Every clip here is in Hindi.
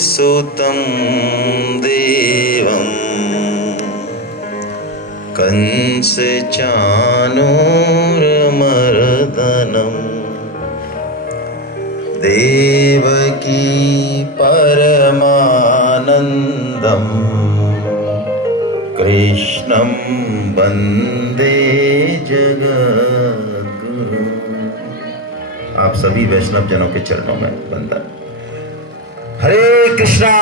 सुतं देवं कंसचाणूरमर्दनं देवकी परमानन्दं कृष्णं वन्दे जगद्गुरुं। आप सभी वैष्णव जनों के चरणों में वंदन। हरे कृष्णा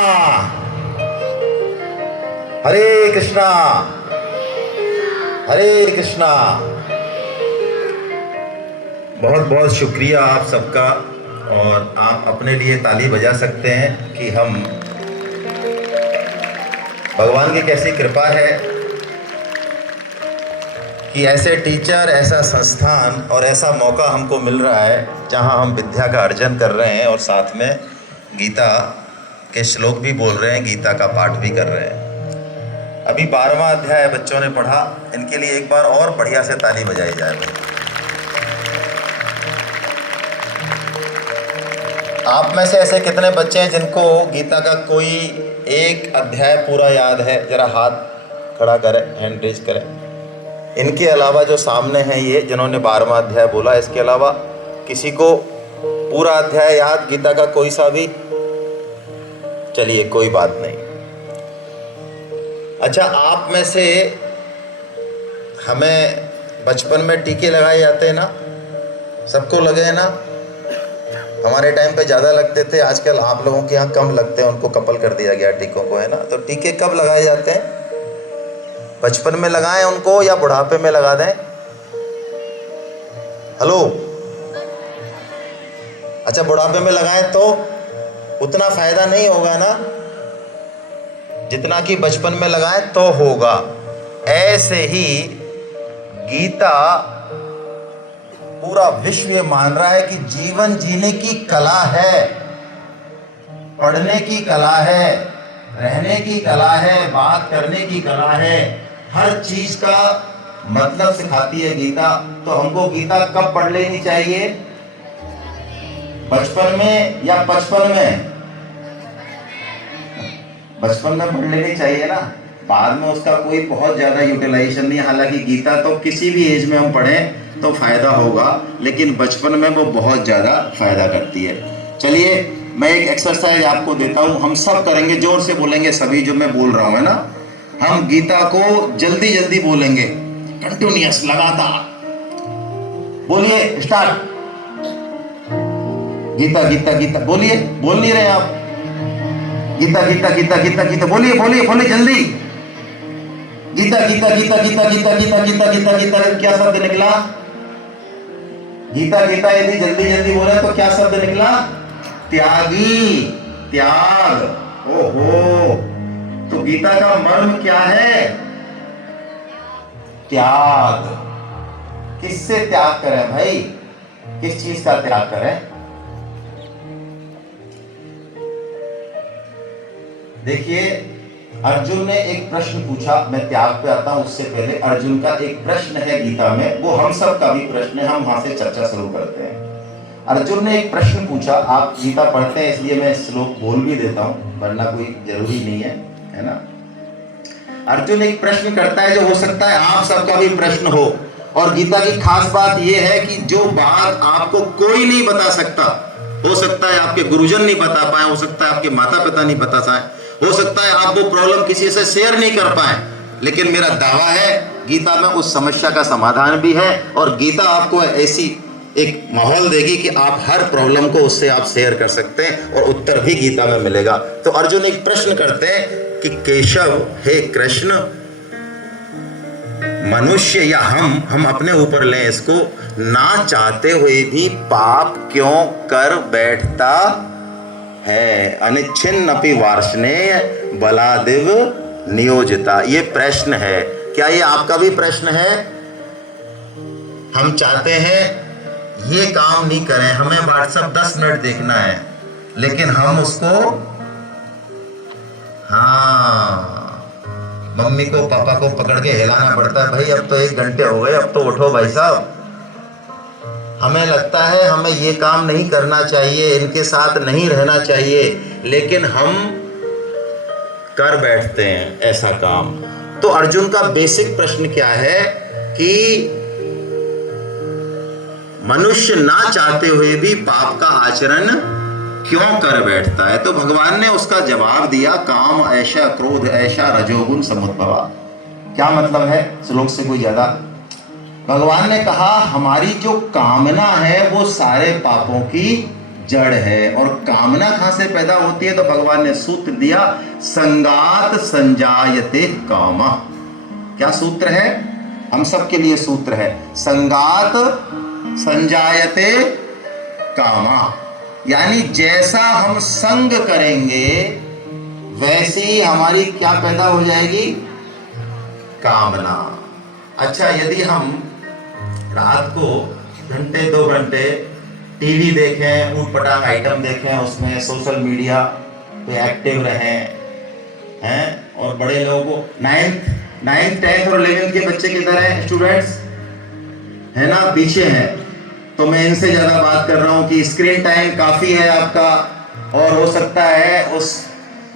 हरे कृष्णा हरे कृष्णा। बहुत बहुत शुक्रिया आप सबका, और आप अपने लिए ताली बजा सकते हैं कि हम भगवान की कैसी कृपा है कि ऐसे टीचर, ऐसा संस्थान और ऐसा मौका हमको मिल रहा है जहां हम विद्या का अर्जन कर रहे हैं और साथ में गीता के श्लोक भी बोल रहे हैं, गीता का पाठ भी कर रहे हैं। अभी 12वां अध्याय बच्चों ने पढ़ा, इनके लिए एक बार और बढ़िया से ताली बजाई जाए। आप में से ऐसे कितने बच्चे हैं जिनको गीता का कोई एक अध्याय पूरा याद है? जरा हाथ खड़ा करें, हैंड रेज करें। इनके अलावा जो सामने हैं ये जिन्होंने 12वां अध्याय बोला, इसके अलावा किसी को पूरा अध्याय याद गीता का कोई सा भी? चलिए कोई बात नहीं। अच्छा, आप में से हमें बचपन में टीके लगाए जाते हैं ना, सबको लगे हैं ना? हमारे टाइम पे ज़्यादा लगते थे, आजकल आप लोगों के यहाँ कम लगते हैं, उनको कपल कर दिया गया टीकों को, है ना? तो टीके कब लगाए जाते हैं? बचपन में लगाएं उनको या बुढ़ापे में लगा दें? हेलो, अच्छा बुढ़ापे में लगाएं तो उतना फायदा नहीं होगा ना जितना कि बचपन में लगाएं तो होगा। ऐसे ही गीता पूरा विश्व ये मान रहा है कि जीवन जीने की कला है, पढ़ने की कला है, रहने की कला है, बात करने की कला है, हर चीज का मतलब सिखाती है गीता। तो हमको गीता कब पढ़ लेनी चाहिए? बचपन में या 55 में? बचपन में पढ़ लेनी चाहिए ना, बाद में उसका कोई बहुत ज़्यादा यूटिलाइजेशन नहीं। हालांकि गीता तो किसी भी एज में हम पढ़ें तो फ़ायदा होगा, लेकिन बचपन में वो बहुत ज़्यादा फ़ायदा करती है। चलिए मैं एक एक्सरसाइज आपको देता हूँ, हम सब करेंगे, जोर से बोलेंगे सभी जो मैं बोल रहा हूँ, है ना? हम गीता को जल्दी जल्दी बोलेंगे, कंटिन्यूअस, लगातार बोलिए। स्टार्ट। गीता गीता गीता बोलिए, बोल नहीं रहे आप? गीता गीता गीता गीता गीता बोलिए बोलिए बोलिए जल्दी। गीता गीता गीता गीता गीता गीता गीता गीता गीता क्या शब्द निकला? गीता गीता यदि जल्दी जल्दी बोले तो क्या शब्द निकला? त्यागी, त्याग। ओहो, तो गीता का मर्म क्या है? त्याग। किससे त्याग करें भाई? किस चीज का त्याग करें? देखिए, अर्जुन ने एक प्रश्न पूछा, मैं त्याग पे आता हूं उससे पहले अर्जुन का एक प्रश्न है गीता में, वो हम सब का भी प्रश्न है, हम वहां से चर्चा शुरू करते हैं। अर्जुन ने एक प्रश्न पूछा, आप गीता पढ़ते हैं इसलिए मैं श्लोक बोल भी देता हूं, वरना कोई जरूरी नहीं है ना? अर्जुन एक प्रश्न करता है जो हो सकता है आप सबका भी प्रश्न हो, और गीता की खास बात यह है कि जो बात आपको कोई नहीं बता सकता, हो सकता है आपके गुरुजन नहीं बता पाए, हो सकता है आपके माता पिता नहीं बता पाए, हो सकता है आप वो प्रॉब्लम किसी से शेयर नहीं कर पाए, लेकिन मेरा दावा है गीता में उस समस्या का समाधान भी है, और गीता आपको ऐसी एक माहौल देगी कि आप हर प्रॉब्लम को उससे आप शेयर कर सकते हैं और उत्तर भी गीता में मिलेगा। तो अर्जुन एक प्रश्न करते हैं कि केशव, हे कृष्ण, मनुष्य या हम अपने ऊपर लें इसको, ना चाहते हुए भी पाप क्यों कर बैठता है? अनिच्छिन्नपि वार्ष्णेय बलादिव नियोजिता। ये प्रश्न है, क्या ये आपका भी प्रश्न है? हम चाहते हैं ये काम नहीं करें, हमें व्हाट्सएप 10 मिनट देखना है, लेकिन हम उसको, हाँ, मम्मी को पापा को पकड़ के हिलाना पड़ता है, भाई अब तो 1 घंटे हो गए, अब तो उठो भाई साहब। हमें लगता है हमें ये काम नहीं करना चाहिए, इनके साथ नहीं रहना चाहिए, लेकिन हम कर बैठते हैं ऐसा काम। तो अर्जुन का बेसिक प्रश्न क्या है कि मनुष्य ना चाहते हुए भी पाप का आचरण क्यों कर बैठता है? तो भगवान ने उसका जवाब दिया, काम ऐशा क्रोध ऐशा रजोगुण समुद्भवा। क्या मतलब है श्लोक से कोई ज्यादा? भगवान ने कहा हमारी जो कामना है वो सारे पापों की जड़ है। और कामना कहां से पैदा होती है? तो भगवान ने सूत्र दिया, संगात संजायते कामा। क्या सूत्र है? हम सब के लिए सूत्र है, संगात संजायते कामा। यानी जैसा हम संग करेंगे वैसे ही हमारी क्या पैदा हो जाएगी? कामना। अच्छा, यदि हम रात को घंटे 2 घंटे टीवी देखें, ऊट पटांग आइटम देखें, उसमें सोशल मीडिया पे एक्टिव रहें हैं, और बड़े लोगों को 9th 10th और 11th के बच्चे किधर हैं? स्टूडेंट्स है ना, पीछे हैं। तो मैं इनसे ज्यादा बात कर रहा हूं कि स्क्रीन टाइम काफी है आपका, और हो सकता है उस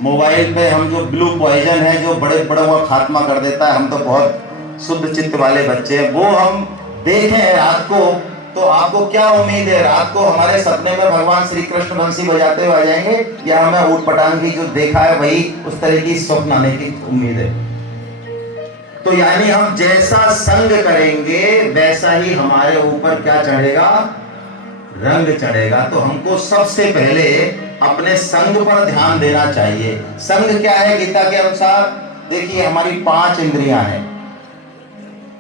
मोबाइल पे हम जो ब्लू पॉइजन है जो बड़े बड़ों का खात्मा कर देता है, हम तो बहुत शुद्ध चित्त वाले बच्चे हैं, वो हम देखें रात को। तो आपको क्या उम्मीद है? रात को हमारे सपने में भगवान श्री कृष्ण बंसी बजाते हुए आ जाएंगे, या हमें ऊट पटांग की जो देखा है वही उस तरह की स्वप्न आने की उम्मीद है? तो यानी हम जैसा संग करेंगे वैसा ही हमारे ऊपर क्या चढ़ेगा? रंग चढ़ेगा। तो हमको सबसे पहले अपने संग पर ध्यान देना चाहिए। संग क्या है गीता के अनुसार? देखिए, हमारी 5 इंद्रियां हैं,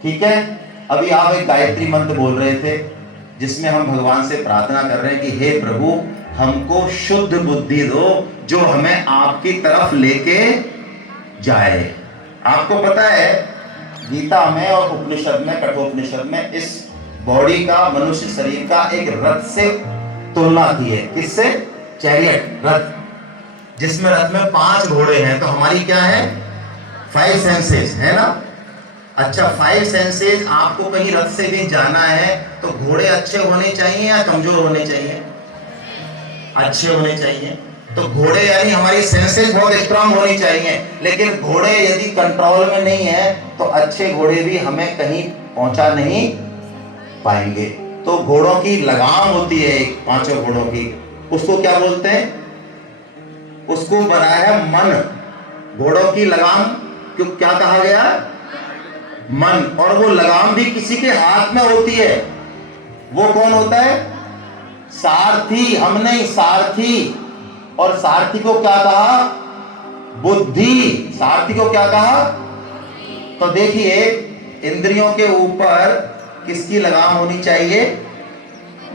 ठीक है। अभी आप एक गायत्री मंत्र बोल रहे थे जिसमें हम भगवान से प्रार्थना कर रहे हैं कि हे प्रभु, हमको शुद्ध बुद्धि दो जो हमें आपकी तरफ लेके जाए। आपको पता है गीता में और उपनिषद में, कठोपनिषद में, इस बॉडी का, मनुष्य शरीर का एक रथ से तुलना की है। किससे? चैरियट, रथ, जिसमें रथ में 5 घोड़े हैं। तो हमारी क्या है? 5 सेंसेस है ना। अच्छा, 5 सेंसेस, आपको कहीं रथ से भी जाना है तो घोड़े अच्छे होने चाहिए या कमजोर होने चाहिए? अच्छे होने चाहिए। तो घोड़े यानी हमारी सेंसेस बहुत स्ट्रांग होनी चाहिए। लेकिन घोड़े यदि कंट्रोल में नहीं है तो अच्छे घोड़े भी हमें कहीं पहुंचा नहीं पाएंगे। तो घोड़ों की लगाम होती है, 5 घोड़ों की, उसको क्या बोलते हैं? उसको बनाया है मन। घोड़ों की लगाम क्यों क्या कहा गया? मन। और वो लगाम भी किसी के हाथ में होती है। वो कौन होता है? सारथी। हम नहीं, सारथी। और सारथी को क्या कहा? बुद्धि। सारथी को क्या कहा? तो देखिए, इंद्रियों के ऊपर किसकी लगाम होनी चाहिए?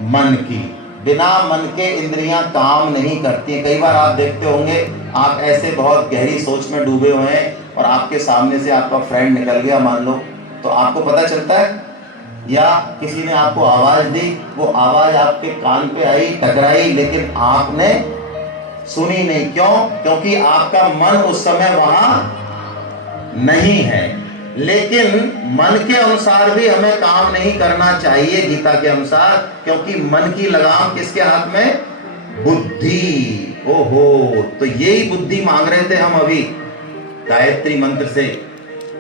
मन की। बिना मन के इंद्रियां काम नहीं करती। कई बार आप देखते होंगे, आप ऐसे बहुत गहरी सोच में डूबे हुए हैं और आपके सामने से आपका फ्रेंड निकल गया मान लो, तो आपको पता चलता है, या किसी ने आपको आवाज दी, वो आवाज आपके कान पे आई, टकराई, लेकिन आपने सुनी नहीं। क्यों? क्योंकि आपका मन उस समय वहां नहीं है। लेकिन मन के अनुसार भी हमें काम नहीं करना चाहिए गीता के अनुसार, क्योंकि मन की लगाम किसके हाथ में? बुद्धि। ओहो, तो यही बुद्धि मांग रहे थे हम अभी गायत्री मंत्र से,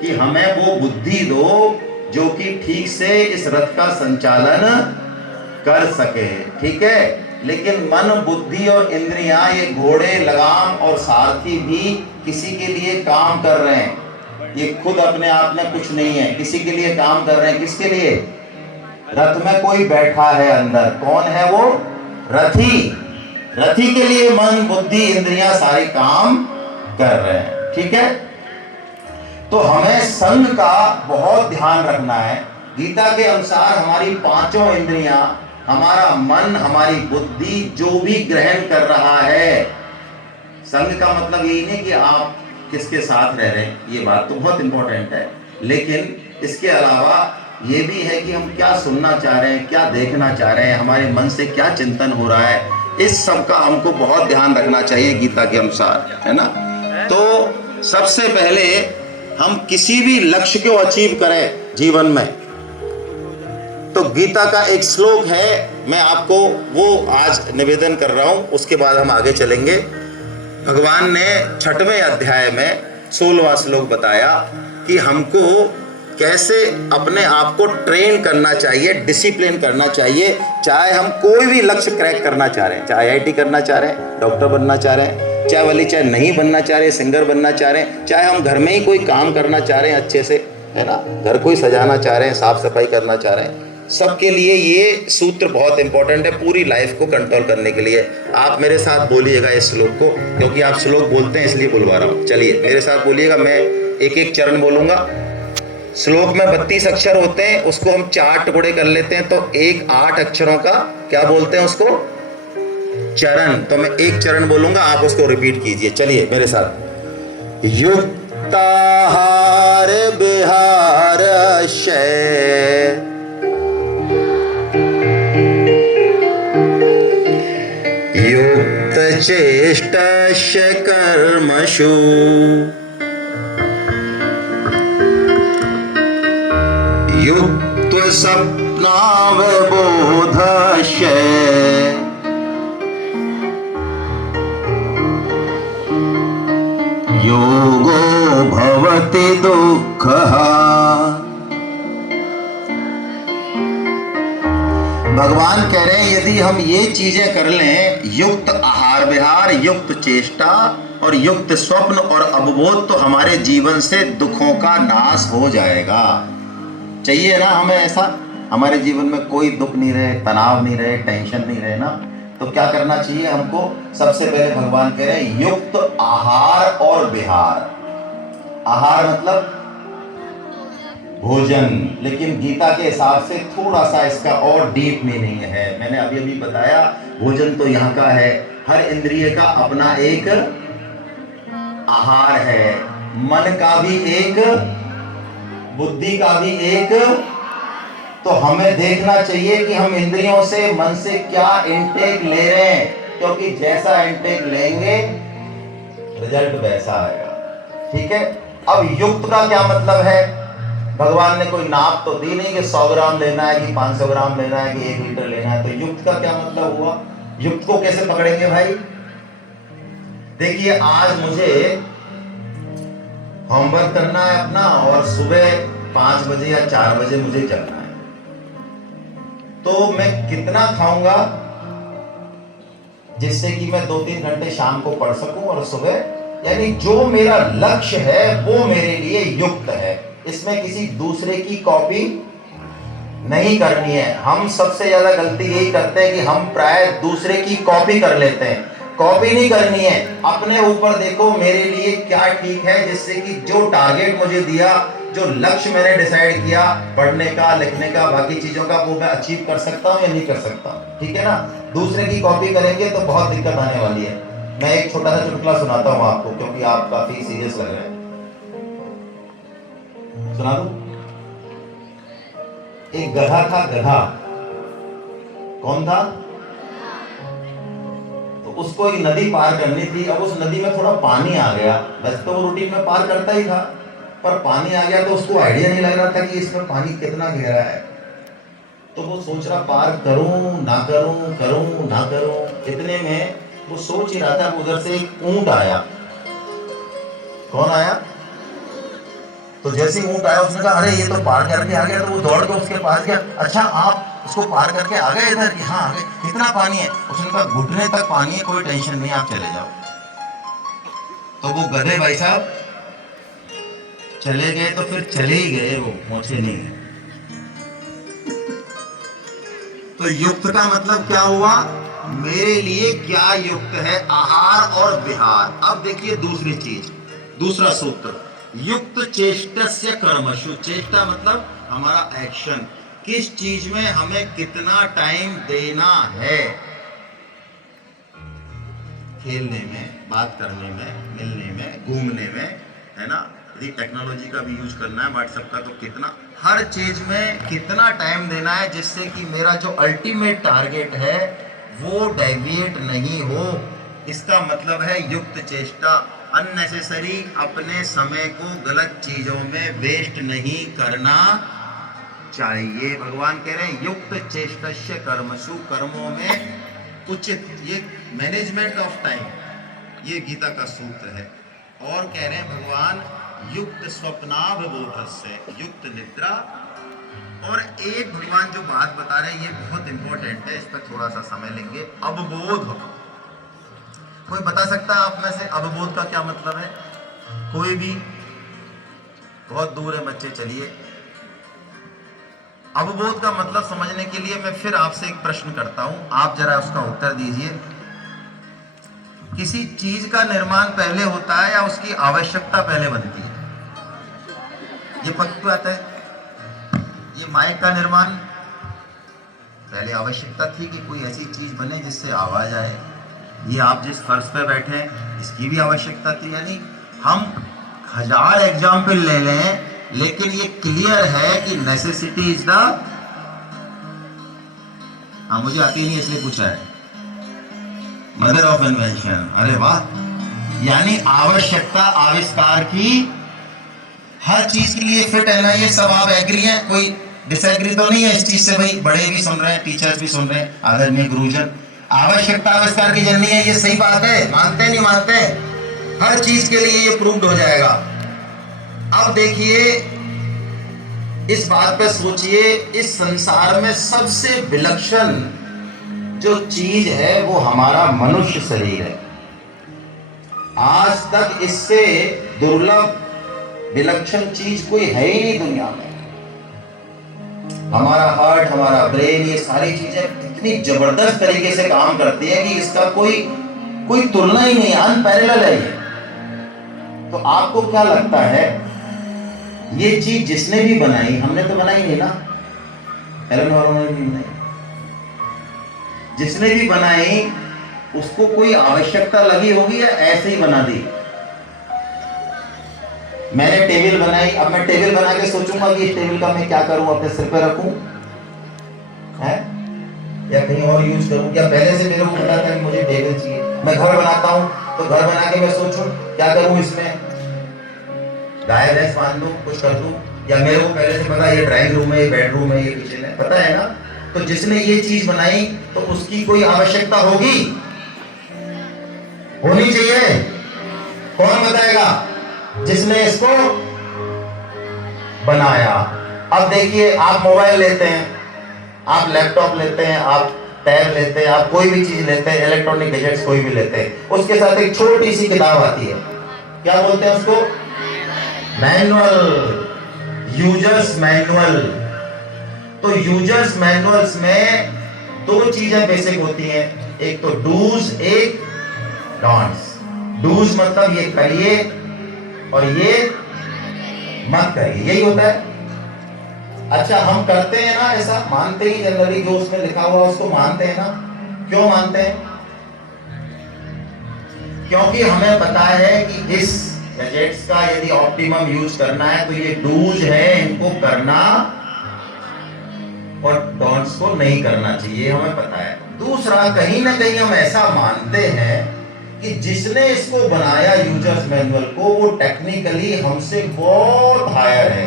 कि हमें वो बुद्धि दो जो कि ठीक से इस रथ का संचालन कर सके, ठीक है। लेकिन मन, बुद्धि और इंद्रियां, ये घोड़े, लगाम और सारथी भी किसी के लिए काम कर रहे हैं। ये खुद अपने आप में कुछ नहीं है, किसी के लिए काम कर रहे हैं। किसके लिए? रथ में कोई बैठा है अंदर। कौन है वो? रथी। रथी के लिए मन, बुद्धि, इंद्रियां सारे काम कर रहे हैं, ठीक है। तो हमें संग का बहुत ध्यान रखना है। गीता के अनुसार हमारी 5 इंद्रियां, हमारा मन, हमारी बुद्धि जो भी ग्रहण कर रहा है, संग का मतलब यही नहीं कि आप किसके साथ रह रहे हैं, ये बात तो बहुत इंपॉर्टेंट है, लेकिन इसके अलावा ये भी है कि हम क्या सुनना चाह रहे हैं, क्या देखना चाह रहे हैं, हमारे मन से क्या चिंतन हो रहा है, इस सब का हमको बहुत ध्यान रखना चाहिए गीता के अनुसार, है ना। तो सबसे पहले हम किसी भी लक्ष्य को अचीव करें जीवन में, तो गीता का एक श्लोक है, मैं आपको वो आज निवेदन कर रहा हूं, उसके बाद हम आगे चलेंगे। भगवान ने 6वें अध्याय में 16वां श्लोक बताया कि हमको कैसे अपने आप को ट्रेन करना चाहिए, डिसिप्लिन करना चाहिए। चाहे हम कोई भी लक्ष्य क्रैक करना चाह रहे हैं, चाहे IIT करना चाह रहे हैं, डॉक्टर बनना चाह रहे हैं, चाहे नहीं बनना चाह रहे हैं, सिंगर बनना चाह रहे हैं, चाहे हम घर में ही कोई काम करना चाह रहे हैं अच्छे से, है ना, घर को ही सजाना चाह रहे हैं, साफ सफाई करना चाह रहे हैं, सबके लिए ये सूत्र बहुत इंपॉर्टेंट है पूरी लाइफ को कंट्रोल करने के लिए। आप मेरे साथ बोलिएगा इस श्लोक को, क्योंकि आप श्लोक बोलते हैं इसलिए बुलवा रहा हूँ। चलिए मेरे साथ बोलिएगा, मैं एक एक चरण बोलूंगा। श्लोक में 32 अक्षर होते हैं, उसको हम 4 टुकड़े कर लेते हैं, तो एक 8 अक्षरों का क्या बोलते हैं उसको, चरण। तो मैं एक चरण बोलूंगा, आप उसको रिपीट कीजिए। चलिए मेरे साथ। युक्ताहार विहार शय, युक्त चेष्टस्य कर्मसु, युक्त स्वप्नावबोधस्य, योगो भवति दुःखः। भगवान कह रहे हैं यदि हम ये चीजें कर लें, युक्त आहार विहार, युक्त चेष्टा और युक्त स्वप्न और अवबोध, तो हमारे जीवन से दुखों का नाश हो जाएगा। चाहिए ना हमें ऐसा, हमारे जीवन में कोई दुख नहीं रहे, तनाव नहीं रहे, टेंशन नहीं रहे ना, तो क्या करना चाहिए हमको? सबसे पहले भगवान कह रहे हैं युक्त आहार और विहार। आहार मतलब भोजन, लेकिन गीता के हिसाब से थोड़ा सा इसका और डीप मीनिंग है। मैंने अभी अभी बताया भोजन तो यहाँ का है, हर इंद्रिय का अपना एक आहार है, मन का भी एक, बुद्धि का भी एक। तो हमें देखना चाहिए कि हम इंद्रियों से, मन से क्या इनटेक ले रहे हैं, क्योंकि जैसा इनटेक लेंगे रिजल्ट वैसा आएगा। ठीक है। अब युक्त का क्या मतलब है? भगवान ने कोई नाप तो दी नहीं कि 100 ग्राम लेना है कि 500 ग्राम लेना है कि 1 लीटर लेना है। तो युक्त का क्या मतलब हुआ? युक्त को कैसे पकड़ेंगे भाई? देखिए आज मुझे होमवर्क करना है अपना, और सुबह 5 बजे या 4 बजे मुझे जगना है, तो मैं कितना खाऊंगा जिससे कि मैं 2-3 घंटे शाम को पढ़ सकूं और सुबह, यानी जो मेरा लक्ष्य है वो मेरे लिए युक्त है। इसमें किसी दूसरे की कॉपी नहीं करनी है। हम सबसे ज्यादा गलती यही करते हैं कि हम प्राय दूसरे की कॉपी कर लेते हैं। कॉपी नहीं करनी है, अपने ऊपर देखो मेरे लिए क्या ठीक है, जिससे कि जो टारगेट मुझे दिया, जो लक्ष्य मैंने डिसाइड किया पढ़ने का, लिखने का, बाकी चीजों का, वो मैं अचीव कर सकता हूं या नहीं कर सकता। ठीक है ना। दूसरे की कॉपी करेंगे तो बहुत दिक्कत आने वाली है। मैं एक छोटा सा चुटकुला सुनाता हूं आपको, क्योंकि आप काफी सीरियस लग रहे हैं। सुना दूं? एक गधा था। गधा कौन था? तो उसको एक नदी पार करनी थी। अब उस नदी में थोड़ा पानी आ गया। वैसे तो वो रूटीन में पार करता ही था, पर पानी आ गया तो उसको आइडिया नहीं लग रहा था कि इसमें पानी कितना गहरा है। तो वो सोच रहा पार करूं ना करूं, करूं ना करूं। इतने में वो सोच ही रहा था, उधर से एक ऊंट आया। कौन आया? तो जैसे ऊंट आया उसने कहा अरे ये तो पार करके आ गया। तो वो दौड़ के उसके पास गया। अच्छा आप इसको पार करके आ गए इधर? हाँ आ गए। कितना पानी है? उसने कहा घुटने तक पानी है, कोई टेंशन नहीं, आप चले जाओ। तो वो गधे भाई साहब चले गए, तो फिर चले ही गए, वो पहुंचे नहीं। तो युक्त का मतलब क्या हुआ? मेरे लिए क्या युक्त है? आहार और विहार। अब देखिए दूसरी चीज, दूसरा सूत्र, युक्त चेष्टस्य कर्मसु। चेष्टा मतलब हमारा एक्शन, किस चीज में हमें कितना टाइम देना है। खेलने में, बात करने में, मिलने में, घूमने में, है ना। यदि टेक्नोलॉजी का भी यूज करना है, व्हाट्सएप का, तो कितना, हर चीज में कितना टाइम देना है, जिससे कि मेरा जो अल्टीमेट टारगेट है वो डेविएट नहीं हो। इसका मतलब है युक्त चेष्टा। अननेसेसरी अपने समय को गलत चीजों में वेस्ट नहीं करना चाहिए। भगवान कह रहे हैं युक्त चेष्टस्य कर्मसु। कर्मों में उचित, ये मैनेजमेंट ऑफ टाइम, ये गीता का सूत्र है। और कह रहे हैं भगवान युक्त स्वप्नावबोधस्य युक्त निद्रा। और एक भगवान जो बात बता रहे हैं ये बहुत इंपॉर्टेंट है, इस पर थोड़ा सा समय लेंगे। अवबोध, कोई बता सकता है आप में से अवबोध का क्या मतलब है? कोई भी? बहुत दूर है बच्चे, चलिए। अवबोध का मतलब समझने के लिए मैं फिर आपसे एक प्रश्न करता हूं, आप जरा उसका उत्तर दीजिए। किसी चीज का निर्माण पहले होता है या उसकी आवश्यकता पहले बनती है? ये पक्की बात है। ये माइक का निर्माण पहले आवश्यकता थी कि कोई ऐसी चीज बने जिससे आवाज आए। ये आप जिस फर्श पे बैठे हैं इसकी भी आवश्यकता थी। यानी हम 1000 एग्जाम्पल ले लें लेकिन ये क्लियर है कि नेसेसिटी इज द, हाँ मुझे आती नहीं इसलिए पूछा है, मदर ऑफ इन्वेंशन। अरे वाह, यानी आवश्यकता आविष्कार की हर चीज के लिए फिट है ना। ये सब आप एग्री हैं, कोई डिसएग्री तो नहीं है इस चीज से? भाई बड़े भी सुन रहे हैं, टीचर्स भी सुन रहे हैं, आदरणीय गुरुजन, आवश्यकता आविष्कार की जननी है, ये सही बात है। मानते नहीं मानते? हर चीज के लिए ये प्रूव्ड हो जाएगा। अब देखिए इस बात पे सोचिए, इस संसार में सबसे विलक्षण जो चीज है वो हमारा मनुष्य शरीर है। आज तक इससे दुर्लभ विलक्षण चीज कोई है ही नहीं दुनिया में। हमारा हार्ट, हमारा ब्रेन, ये सारी चीजें इतनी जबरदस्त तरीके से काम करती है कि इसका कोई तुलना ही नहीं, अनपैरेलल है ये। तो आपको क्या लगता है ये चीज जिसने भी बनाई, हमने तो बनाई नहीं ना, एलन वालों ने भी बनाई, जिसने भी बनाई उसको कोई आवश्यकता लगी होगी या ऐसे ही बना दी? मैंने टेबल बनाई, अब मैं टेबल बना के सोचूंगा कि इस टेबल का मैं क्या करूं, अपने सिर पे रखूं है या कहीं और यूज करूं? क्या पहले से मेरे को पता था कि मुझे टेबल चाहिए? मैं घर बनाता हूं तो घर बना के मैं सोचूं क्या करूं इसमें, गाय भैंस बांध दूं, कुछ कर दूं, या मेरे को पहले से पता ये ड्राइंग रूम है, ये बेडरूम है, ये किचन है, पता है ना? तो जिसने ये चीज बनाई तो उसकी कोई आवश्यकता होगी, होनी चाहिए। कौन बताएगा? जिसने इसको बनाया। अब देखिए आप मोबाइल लेते हैं, आप लैपटॉप लेते हैं, आप टैब लेते हैं, आप कोई भी चीज लेते हैं, इलेक्ट्रॉनिक गैजेट्स कोई भी लेते हैं, उसके साथ एक छोटी सी किताब आती है, क्या बोलते हैं उसको? Manual, users manual. तो यूजर्स मैनुअल्स में दो चीजें बेसिक होती हैं, एक तो डूज, एक डोंट्स। डूज मतलब ये करिए और ये मत करिए, यही होता है। अच्छा हम करते हैं ना ऐसा, मानते ही जनरली जो उसमें लिखा हुआ उसको मानते हैं ना। क्यों मानते हैं? क्योंकि हमें पता है कि इस गैजेट्स का यदि ऑप्टिमम यूज करना है तो ये डूज है, इनको करना, और डोंट्स को नहीं करना चाहिए, हमें पता है। दूसरा, कहीं ना कहीं हम ऐसा मानते हैं कि जिसने इसको बनाया यूजर्स मैनुअल को, वो टेक्निकली हमसे बहुत हायर है।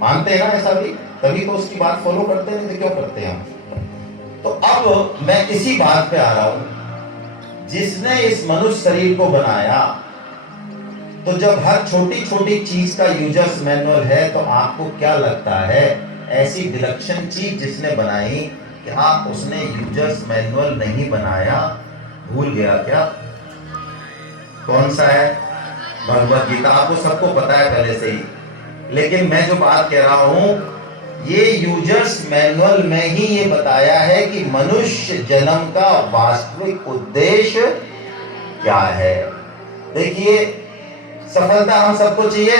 मानते हैं ना ऐसा भी? तभी तो उसकी बात फॉलो करते हैं, नहीं तो क्यों करते हैं हम? तो अब मैं इसी बात पे आ रहा हूं, जिसने इस मनुष्य शरीर को बनाया, तो जब हर छोटी छोटी चीज का यूजर्स मैनुअल है तो आपको क्या लगता है ऐसी विलक्षण चीज जिसने बनाई, क्या उसने यूजर्स मैनुअल नहीं बनाया? भूल गया क्या? कौन सा है? भगवत गीता। आपको सबको पता है पहले से ही, लेकिन मैं जो बात कह रहा हूं, ये यूजर्स मैनुअल में ही ये बताया है कि मनुष्य जन्म का वास्तविक उद्देश्य क्या है। देखिए सफलता हम सबको चाहिए,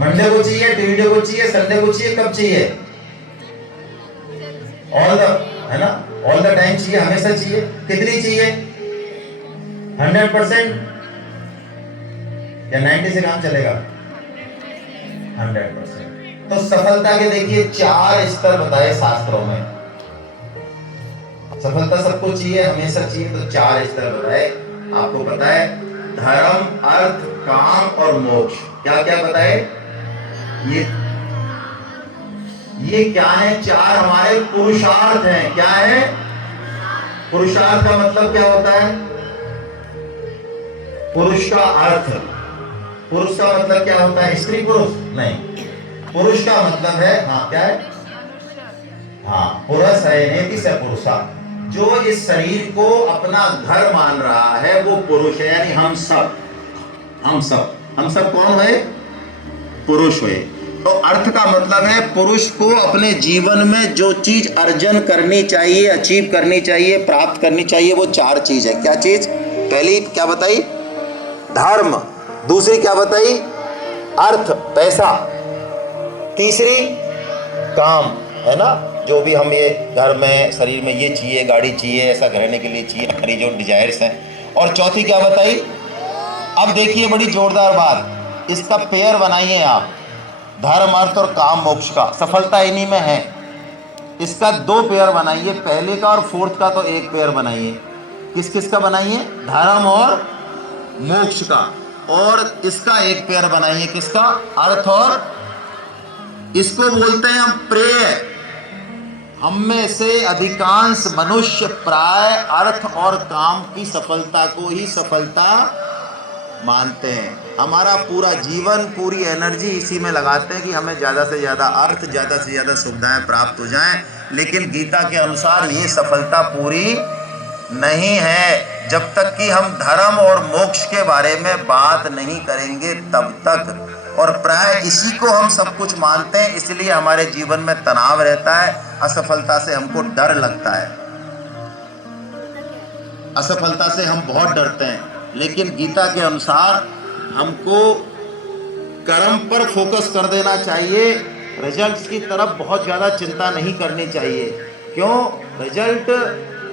मंडे को चाहिए, ट्यूसडे को चाहिए, संडे को चाहिए, कब चाहिए? ऑल द, है ना, ऑल द टाइम चाहिए, हमेशा चाहिए। कितनी चाहिए? 100% या 90 से काम चलेगा? 100%। तो सफलता के देखिए 4 स्तर बताए शास्त्रों में। सफलता सबको चाहिए, हमेशा चाहिए, तो 4 स्तर बताए। आपको पता है धर्म, अर्थ, काम और मोक्ष। क्या क्या बताए? ये क्या है? 4 हमारे पुरुषार्थ हैं। क्या है? पुरुषार्थ का मतलब क्या होता है? पुरुष का अर्थ। पुरुष का मतलब क्या होता है? स्त्री पुरुष नहीं, पुरुष का मतलब है, हाँ क्या है? हाँ, पुरुष है, नेति से पुरुषा। जो इस शरीर को अपना घर मान रहा है वो पुरुष है, यानी हम सब कौन है? पुरुष है। तो अर्थ का मतलब है पुरुष को अपने जीवन में जो चीज अर्जन करनी चाहिए, अचीव करनी चाहिए, प्राप्त करनी चाहिए, वो 4 चीज है। क्या चीज? पहली क्या बताई? धर्म। दूसरी क्या बताई? अर्थ, पैसा। तीसरी काम, है ना, जो भी हम ये घर में, शरीर में ये चाहिए, गाड़ी चाहिए, ऐसा रहने के लिए चाहिए, हमारी जो डिजायर्स हैं। और चौथी क्या बताई? अब देखिए बड़ी जोरदार बात, इसका पेयर बनाइए आप, धर्म, अर्थ और काम, मोक्ष का। सफलता इन्हीं में है। इसका 2 पेयर बनाइए, पहले का और फोर्थ का तो 1 पेयर बनाइए। किस किस का बनाइए? धर्म और मोक्ष का। और इसका 1 पेयर बनाइए, किसका? अर्थ और, इसको बोलते हैं हम प्रेय। हम में से अधिकांश मनुष्य प्राय अर्थ और काम की सफलता को ही सफलता मानते हैं। हमारा पूरा जीवन, पूरी एनर्जी इसी में लगाते हैं कि हमें ज़्यादा से ज़्यादा अर्थ, ज़्यादा से ज़्यादा सुविधाएं प्राप्त हो जाएं। लेकिन गीता के अनुसार ये सफलता पूरी नहीं है। जब तक कि हम धर्म और मोक्ष के बारे में बात नहीं करेंगे तब तक। और प्राय इसी को हम सब कुछ मानते हैं, इसलिए हमारे जीवन में तनाव रहता है। असफलता से हमको डर लगता है, असफलता से हम बहुत डरते हैं। लेकिन गीता के अनुसार हमको कर्म पर फोकस कर देना चाहिए, रिजल्ट्स की तरफ बहुत ज़्यादा चिंता नहीं करनी चाहिए। क्यों? रिजल्ट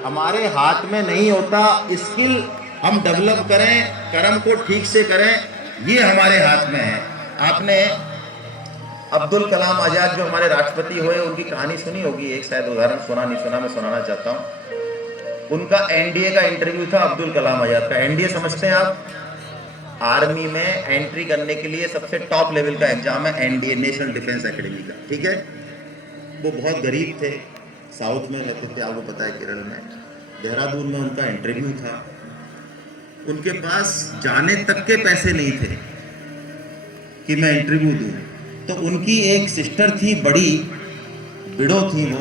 हमारे हाथ में नहीं होता। स्किल हम डेवलप करें, कर्म को ठीक से करें, ये हमारे हाथ में है। आपने अब्दुल कलाम आज़ाद जो हमारे राष्ट्रपति हुए, उनकी कहानी सुनी होगी। एक शायद उदाहरण सुना नहीं सुना, मैं सुनाना चाहता हूँ। उनका एनडीए का इंटरव्यू था, अब्दुल कलाम आज़ाद का। एनडीए समझते हैं आप? आर्मी में एंट्री करने के लिए सबसे टॉप लेवल का एग्जाम है एनडीए, नेशनल डिफेंस एकेडमी का, ठीक है। वो बहुत गरीब थे, साउथ में रहते थे, आपको पता है, केरल में। देहरादून में उनका इंटरव्यू था। उनके पास जाने तक के पैसे नहीं थे कि मैं इंटरव्यू दूं। तो उनकी एक सिस्टर थी, बड़ी विडो थी, वो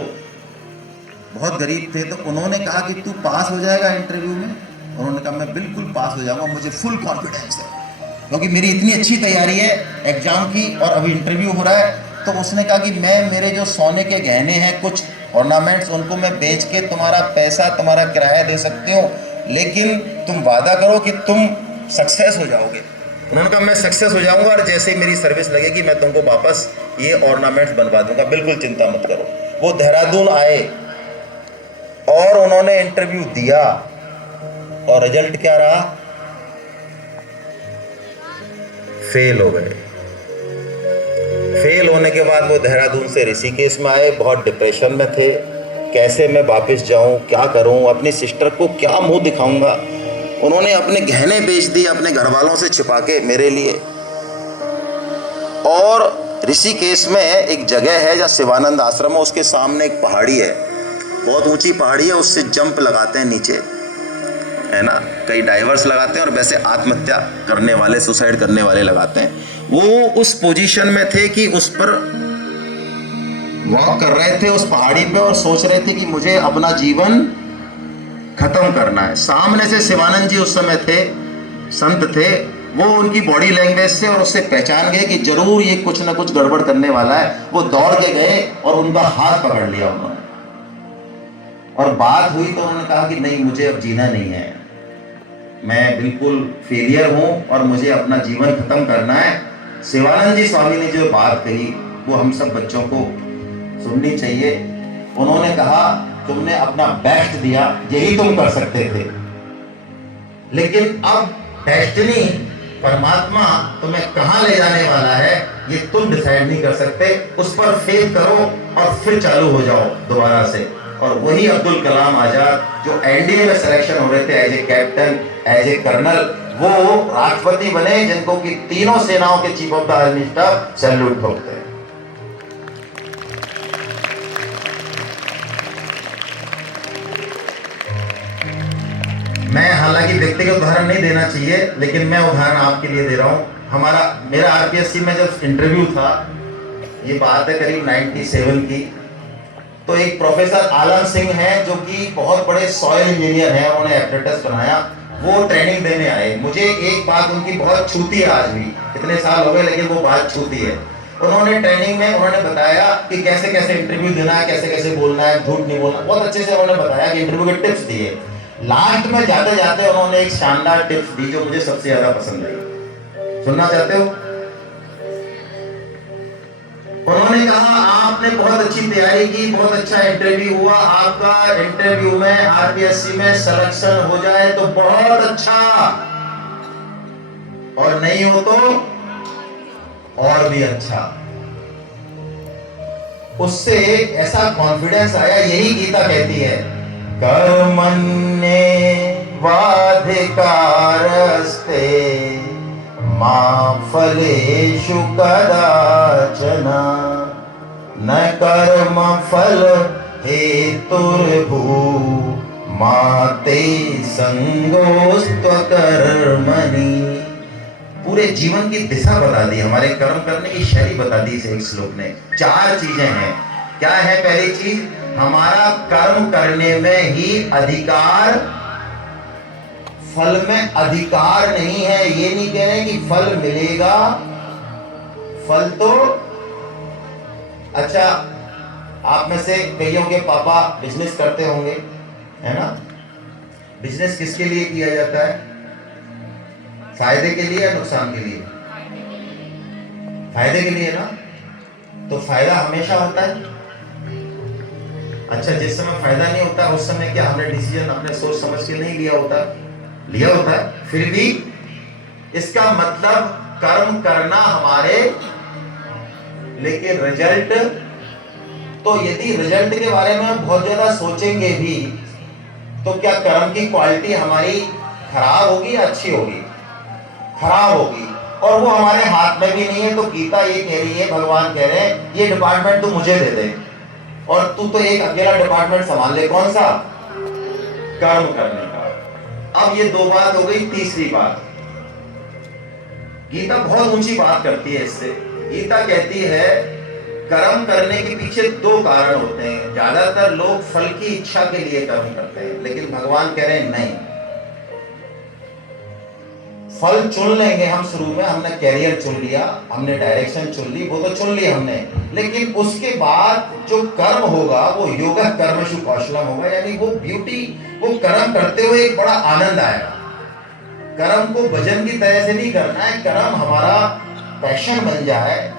बहुत गरीब थे। तो उन्होंने कहा कि तू पास हो जाएगा इंटरव्यू में? उन्होंने कहा मैं बिल्कुल पास हो जाऊंगा, मुझे फुल कॉन्फिडेंस है, क्योंकि मेरी इतनी अच्छी तैयारी है एग्जाम की और अभी इंटरव्यू हो रहा है। तो उसने कहा कि मैं, मेरे जो सोने के गहने हैं, कुछ ऑर्नामेंट्स, उनको मैं बेच के तुम्हारा पैसा, तुम्हारा किराया दे सकती हूँ, लेकिन तुम वादा करो कि तुम सक्सेस हो जाओगे। उन्होंने कहा मैं सक्सेस हो जाऊंगा, और जैसे ही मेरी सर्विस लगेगी मैं तुमको वापस ये ऑर्नामेंट्स बनवा दूंगा, बिल्कुल चिंता मत करो। वो देहरादून आए और उन्होंने इंटरव्यू दिया, और रिजल्ट क्या रहा? फेल हो गए। फेल होने के बाद वो देहरादून से ऋषिकेश में आए, बहुत डिप्रेशन में थे। कैसे मैं वापस जाऊं, क्या करूं, अपनी सिस्टर को क्या मुंह दिखाऊंगा। उन्होंने अपने गहने बेच दिए अपने घर वालों से छिपा के मेरे लिए। और ऋषिकेश में एक जगह है जहाँ शिवानंद आश्रम है, उसके सामने एक पहाड़ी है, बहुत ऊंची पहाड़ी है, उससे जंप लगाते हैं नीचे, है ना। कई डाइवर्स लगाते हैं और वैसे आत्महत्या करने वाले, सुसाइड करने वाले लगाते हैं। वो उस पोजीशन में थे कि उस पर वॉक कर रहे थे उस पहाड़ी पे, और सोच रहे थे कि मुझे अपना जीवन खत्म करना है। सामने से शिवानंद जी उस समय थे, संत थे, वो उनकी बॉडी लैंग्वेज से और उससे पहचान गए कि जरूर ये कुछ ना कुछ गड़बड़ करने वाला है। वो दौड़ के गए और उनका हाथ पकड़ लिया उन्होंने, और बात हुई तो उन्होंने कहा कि नहीं, मुझे अब जीना नहीं है, मैं बिल्कुल फेलियर हूं और मुझे अपना जीवन खत्म करना है। शिवानंद जी स्वामी ने जो बात कही वो हम सब बच्चों को सुननी चाहिए। उन्होंने कहा तुमने अपना बेस्ट दिया, यही तुम कर सकते थे, लेकिन अब डेस्टिनी, परमात्मा तुम्हें कहां ले जाने वाला है ये तुम डिसाइड नहीं कर सकते। उस पर फेथ करो और फिर चालू हो जाओ दोबारा से। और वही अब्दुल कलाम आजाद जो एनडीए में सिलेक्शन हो रहे थे as a captain, as a colonel, वो राष्ट्रपति बने, जिनको कि तीनों सेनाओं के chief of the army staff salute ठोकते हैं। मैं हालांकि व्यक्तिगत उदाहरण नहीं देना चाहिए, लेकिन मैं उदाहरण आपके लिए दे रहा हूँ। मेरा आरपीएससी में जब इंटरव्यू था, ये बात है करीब 97 की, तो एक प्रोफेसर आलम सिंह हैं जो कि बहुत बड़े सॉइल इंजीनियर हैं, उन्होंने एप्रेंटिस बनाया, वो ट्रेनिंग देने आए। मुझे एक बात उनकी बहुत छूती है, आज भी इतने साल हो गए लेकिन वो बात छूती है। उन्होंने ट्रेनिंग में उन्होंने बताया कि कैसे कैसे इंटरव्यू देना है, कैसे कैसे बोलना है, झूठ नहीं बोलना, बहुत अच्छे से उन्होंने बताया कि इंटरव्यू के टिप्स दिए। लास्ट में जाते जाते उन्होंने एक शानदार टिप्स दी जो मुझे सबसे ज्यादा पसंद आई। सुनना चाहते हो? उन्होंने कहा आपने बहुत अच्छी तैयारी की, बहुत अच्छा इंटरव्यू हुआ, आपका इंटरव्यू में आरपीएससी में सिलेक्शन हो जाए तो बहुत अच्छा, और नहीं हो तो और भी अच्छा। उससे ऐसा कॉन्फिडेंस आया। यही गीता कहती है, कर्मण्ये वाधिकारस्ते मा फलेषु कदाचन न कर्म फल हेतुर्भू मा ते संगोस्त्व कर्मणि। पूरे जीवन की दिशा बता दी, हमारे कर्म करने की शैली बता दी इस एक श्लोक ने। 4 चीजें हैं। क्या है? पहली चीज, हमारा कर्म करने में ही अधिकार, फल में अधिकार नहीं है। ये नहीं कह रहे कि फल मिलेगा, फल तो अच्छा, आप में से कईयों के पापा बिजनेस करते होंगे, है ना? बिजनेस किसके लिए किया जाता है? फायदे के लिए या नुकसान के लिए? फायदे के लिए ना। तो फायदा हमेशा होता है। अच्छा, जिस समय फायदा नहीं होता उस समय क्या हमने डिसीजन अपने सोच समझ के नहीं लिया होता? लिया होता है। फिर भी इसका मतलब कर्म करना हमारे, लेकिन रिजल्ट, तो यदि रिजल्ट के बारे में बहुत ज्यादा सोचेंगे भी तो क्या कर्म की क्वालिटी हमारी खराब होगी या अच्छी होगी? खराब होगी, और वो हमारे हाथ में भी नहीं है। तो गीता ये कह रही है, भगवान कह रहे हैं ये डिपार्टमेंट तू मुझे दे दे और तू तो एक अकेला डिपार्टमेंट संभाल ले। कौन सा? कर्म करने का। अब ये 2 बात हो गई। तीसरी बात, गीता बहुत ऊंची बात करती है इससे। गीता कहती है कर्म करने के पीछे 2 कारण होते हैं। ज्यादातर लोग फल की इच्छा के लिए कर्म करते हैं, लेकिन भगवान कह रहे हैं नहीं, फल चुन लेंगे हम। शुरू में हमने कैरियर चुन लिया, हमने डायरेक्शन चुन ली, वो तो चुन ली हमने, लेकिन उसके बाद जो कर्म होगा वो योगः कर्मसु कौशलम होगा, यानी वो ब्यूटी, वो कर्म करते हुए एक बड़ा आनंद आएगा। कर्म को भजन की तरह से नहीं करना है, कर्म हमारा पैशन बन जाए,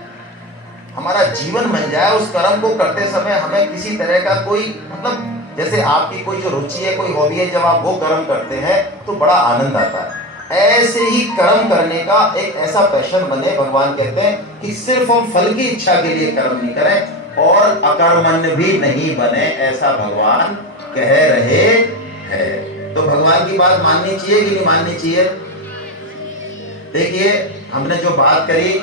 हमारा जीवन बन जाए। उस कर्म को करते समय हमें किसी तरह का कोई, मतलब जैसे आपकी कोई जो रुचि है, कोई हॉबी है, जब आप वो कर्म करते हैं तो बड़ा आनंद आता है। ऐसे ही कर्म करने का एक ऐसा पैशन बने। भगवान कहते हैं कि सिर्फ हम फल की इच्छा के लिए कर्म नहीं करें और अकर्मण्य भी नहीं बने, ऐसा भगवान कह रहे हैं। तो भगवान की बात माननी चाहिए कि नहीं माननी चाहिए? देखिए, हमने जो बात करी,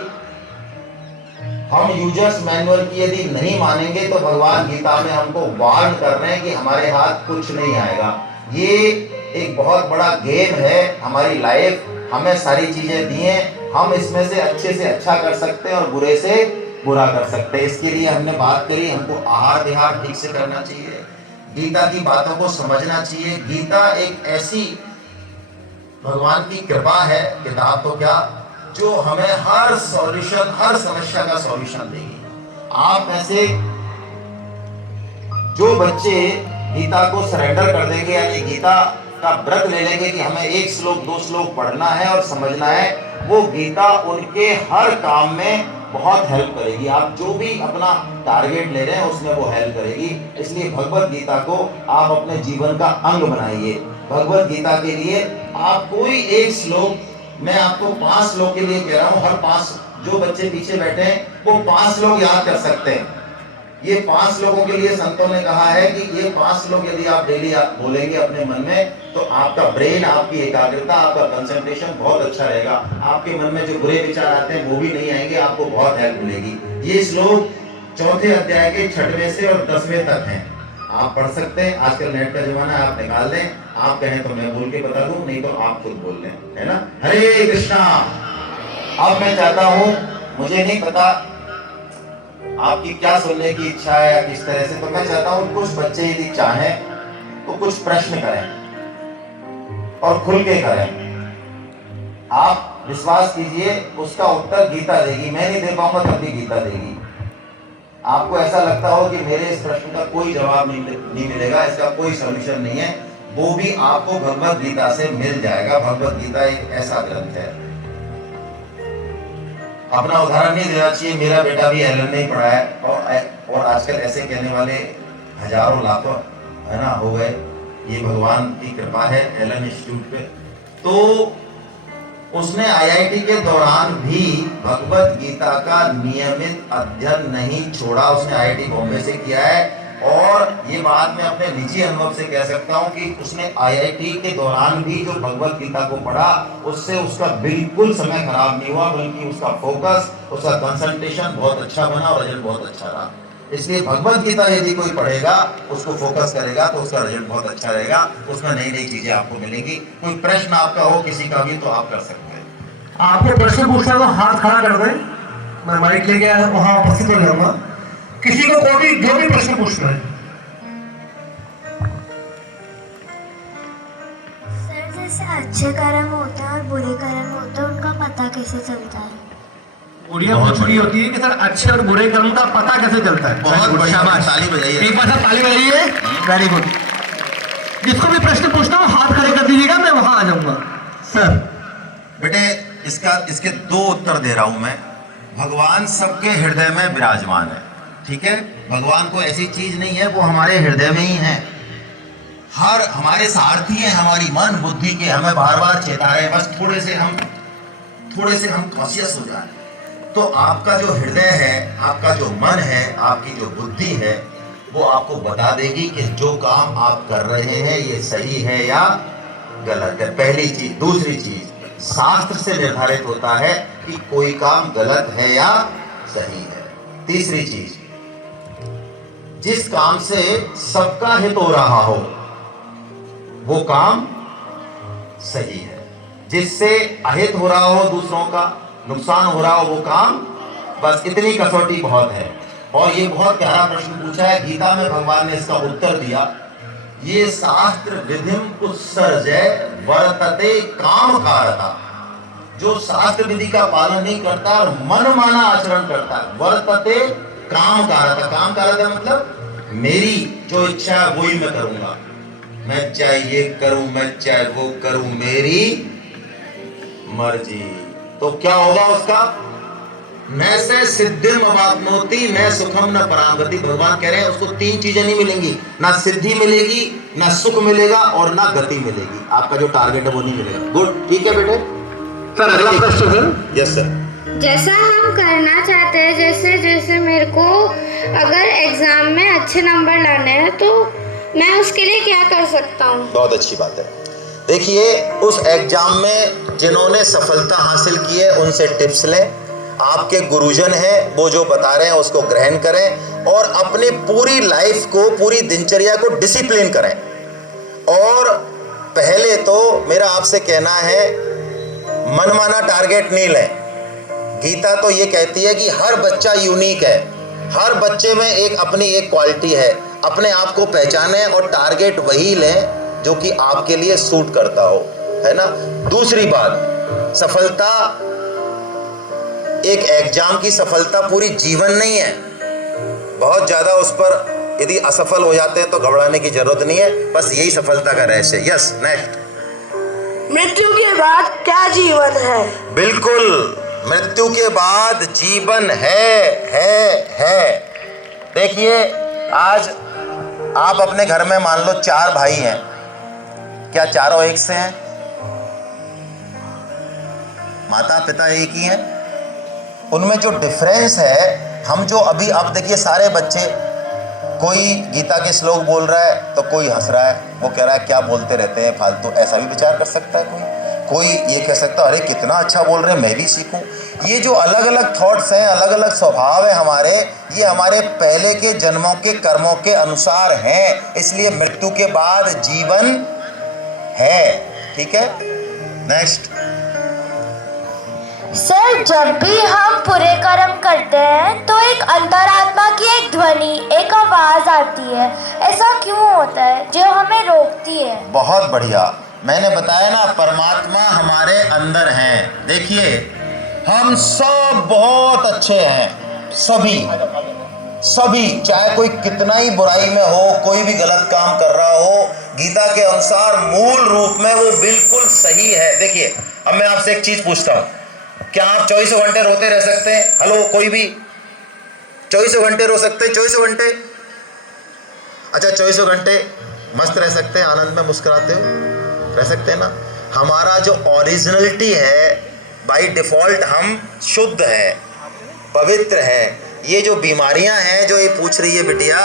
हम यूजर्स मैनुअल की यदि नहीं मानेंगे तो भगवान गीता में हमको वार्न कर रहे हैं कि हमारे हाथ कुछ नहीं आएगा। ये एक बहुत बड़ा गेम है हमारी लाइफ, हमें सारी चीजें दी हैं, हम इसमें से अच्छा कर सकते हैं और बुरे से बुरा कर सकते हैं। इसके लिए हमने बात करी, हमको आहार विहार ठीक से करना चाहिए, गीता की बातों को समझना चाहिए। गीता एक ऐसी भगवान की कृपा है, किताब तो क्या, जो हमें हर सॉल्यूशन, हर समस्या का सॉल्यूशन देगी। आप में से जो बच्चे गीता को सरेंडर कर देंगे, यानी गीता का व्रत ले लेंगे कि हमें 1 श्लोक 2 श्लोक पढ़ना है और समझना है, वो गीता उनके हर काम में बहुत हेल्प करेगी। आप जो भी अपना टारगेट ले रहे हैं उसमें वो हेल्प करेगी। इसलिए भगवत गीता को आप अपने जीवन का अंग बनाइए। भगवत गीता के लिए आप कोई 1 श्लोक, मैं आपको 5 श्लोक के लिए कह रहा हूँ, हर 5, जो बच्चे पीछे बैठे हैं वो 5 श्लोक याद कर सकते हैं। ये 5 श्लोकों के लिए संतों ने कहा है कि ये 5 श्लोक यदि आप डेली बोलेंगे अपने मन में, तो आपका ब्रेन, आपकी एकाग्रता, आपका कंसंट्रेशन बहुत अच्छा रहेगा। आपके मन में जो बुरे विचार आते हैं वो भी नहीं आएंगे, आपको बहुत हेल्प मिलेगी। ये श्लोक 4थे अध्याय के 6वें से और 10वें तक हैं। आप पढ़ सकते हैं, आजकल नेट का जमाना है, आप निकाल लें, आप कहें तो मैं बोल के बता दूं, नहीं तो आप खुद बोल लें, है ना। हरे कृष्णा। अब मैं चाहता हूं, मुझे नहीं पता आपकी क्या सुनने की इच्छा है या किस तरह से, तो मैं चाहता हूं कुछ बच्चे यदि चाहें तो कुछ प्रश्न करें और खुल के करें। आप विश्वास कीजिए उसका उत्तर गीता देगी, मैं नहीं दे पाऊंगा तब भी गीता देगी। आपको ऐसा लगता हो कि मेरे इस प्रश्न का कोई जवाब नहीं मिलेगा, इसका कोई सॉल्यूशन नहीं है, वो भी आपको भगवत गीता से मिल जाएगा। भगवत गीता एक ऐसा ग्रंथ है, अपना उदाहरण नहीं देना चाहिए, मेरा बेटा भी एलन नहीं पढ़ा है, और आजकल ऐसे कहने वाले हजारों लाखों है ना हो गए, ये भगवान की कृपा है एलन इंस्टीट्यूट पे। तो उसने आईआईटी के दौरान भी भगवत गीता का नियमित अध्ययन नहीं छोड़ा, उसने आईआईटी बॉम्बे से किया है, और ये बात मैं अपने निजी अनुभव से कह सकता हूं कि उसने आईआईटी के दौरान भी जो भगवत गीता को पढ़ा, उससे उसका बिल्कुल समय खराब नहीं हुआ, बल्कि उसका फोकस, उसका कंसंट्रेशन बहुत अच्छा बना और रिजल्ट बहुत अच्छा रहा। इसलिए भगवत गीता यदि कोई पढ़ेगा, उसको फोकस करेगा, तो उसका रिजल्ट बहुत अच्छा रहेगा, उसमें नई नई चीजें आपको मिलेंगी। कोई प्रश्न आपका हो किसी का भी तो आप कर सकते हैं। आपको प्रश्न पूछना तो हाथ खड़ा कर दें, मैं माइक लेके वहां उपस्थित हो जाऊंगा, किसी को कोई भी जो भी प्रश्न पूछना है। सर, जैसे अच्छे कर्म होते हैं और बुरे कर्म होते हैं, उनका पता कैसे चलता है? गुड़िया पूछ रही होती है कि सर अच्छे और बुरे कर्म का पता कैसे चलता है। बहुत बढ़िया, ताली बजाइए, एक बार सब ताली बजाइए, वेरी गुड। जिसको भी प्रश्न पूछना हो हाथ खड़े कर दीजिएगा, मैं वहां आ जाऊंगा। सर बेटे इसके दो उत्तर दे रहा हूं मैं। भगवान सबके हृदय में विराजमान है, ठीक है, भगवान को ऐसी चीज नहीं है, वो हमारे हृदय में ही है, हर हमारे सारथी है, हमारी मन बुद्धि के, हमें बार बार चेता रहे, बस थोड़े से हम कॉन्शियस हो जाए। तो आपका जो हृदय है, आपका जो मन है, आपकी जो बुद्धि है, वो आपको बता देगी कि जो काम आप कर रहे हैं ये सही है या गलत है, पहली चीज। दूसरी चीज, शास्त्र से निर्धारित होता है कि कोई काम गलत है या सही है। तीसरी चीज, जिस काम से सबका हित हो रहा हो वो काम सही है, जिससे अहित हो रहा हो, दूसरों का नुकसान हो रहा हो, वो काम, बस इतनी कसौटी बहुत है। और ये बहुत प्यारा प्रश्न पूछा है, गीता में भगवान ने इसका उत्तर दिया, ये शास्त्र विधिम उत्सर्जय वर्तते काम कारता। जो शास्त्र विधि का पालन नहीं करता और मनमाना आचरण करता है, वर्तते काम कारता। काम कारता मतलब मेरी जो इच्छा है वही मैं करूंगा, मैं चाहे ये करूं, मैं चाहे वो करूं, मेरी मर्जी। तो क्या होगा उसका? न से सिद्धिम अवाप्नोति न सुखम न परागति। भगवान कह रहे हैं उसको तीन चीजें नहीं मिलेंगी, ना सिद्धि मिलेगी, ना सुख मिलेगा और ना गति मिलेगी। आपका जो टारगेट है वो नहीं मिलेगा। गुड, ठीक है बेटे। सर अगला प्रश्न सर। Yes sir. जैसा हम करना चाहते हैं, जैसे जैसे मेरे को अगर एग्जाम में अच्छे नंबर लाने हैं तो मैं उसके लिए क्या कर सकता हूँ? बहुत अच्छी बात है। देखिए, उस एग्जाम में जिन्होंने सफलता हासिल की है उनसे टिप्स लें, आपके गुरुजन हैं वो जो बता रहे हैं उसको ग्रहण करें, और अपनी पूरी लाइफ को, पूरी दिनचर्या को डिसिप्लिन करें। और पहले तो मेरा आपसे कहना है, मनमाना टारगेट नहीं लें। गीता तो ये कहती है कि हर बच्चा यूनिक है, हर बच्चे में अपनी एक क्वालिटी है, अपने आप को पहचानें और टारगेट वही लें जो कि आपके लिए सूट करता हो, है ना। दूसरी बात, सफलता, एक एग्जाम की सफलता पूरी जीवन नहीं है, बहुत ज्यादा उस पर यदि असफल हो जाते हैं तो घबराने की जरूरत नहीं है, बस यही सफलता का रहस्य। Yes, next. मृत्यु के बाद क्या जीवन है? बिल्कुल, मृत्यु के बाद जीवन है। देखिए, आज आप अपने घर में मान लो 4 भाई हैं, क्या चारों एक से हैं? माता पिता एक ही हैं। उनमें जो डिफरेंस है, हम जो अभी, अब देखिए सारे बच्चे, कोई गीता के श्लोक बोल रहा है तो कोई हंस रहा है, वो कह रहा है क्या बोलते रहते हैं फालतू, ऐसा भी विचार कर सकता है कोई ये कह सकता है अरे कितना अच्छा बोल रहे हैं, मैं भी सीखूं। ये जो अलग अलग थॉट्स हैं, अलग अलग स्वभाव है हमारे, ये हमारे पहले के जन्मों के कर्मों के अनुसार हैं, इसलिए मृत्यु के बाद जीवन है। ठीक है, नेक्स्ट। सर, जब भी हम बुरे कर्म करते हैं तो एक अंतरात्मा की एक ध्वनि, एक आवाज आती है, ऐसा क्यों होता है जो हमें रोकती है? बहुत बढ़िया, मैंने बताया ना, परमात्मा हमारे अंदर हैं। देखिए, हम सब बहुत अच्छे हैं, सभी, चाहे कोई कितना ही बुराई में हो, कोई भी गलत काम कर रहा हो, गीता के अनुसार मूल रूप में वो बिल्कुल सही है। देखिए, अब मैं आपसे एक चीज पूछता हूं, क्या आप 24 घंटे रोते रह सकते हैं? हेलो, कोई भी 24 घंटे रो सकते हैं? 24 घंटे? अच्छा, 24 घंटे मस्त रह सकते हैं, आनंद में मुस्कुराते हो रह सकते हैं ना? हमारा जो ओरिजिनलिटी है, बाय डिफॉल्ट हम शुद्ध है, पवित्र है। ये जो बीमारियां हैं जो ये पूछ रही है बिटिया,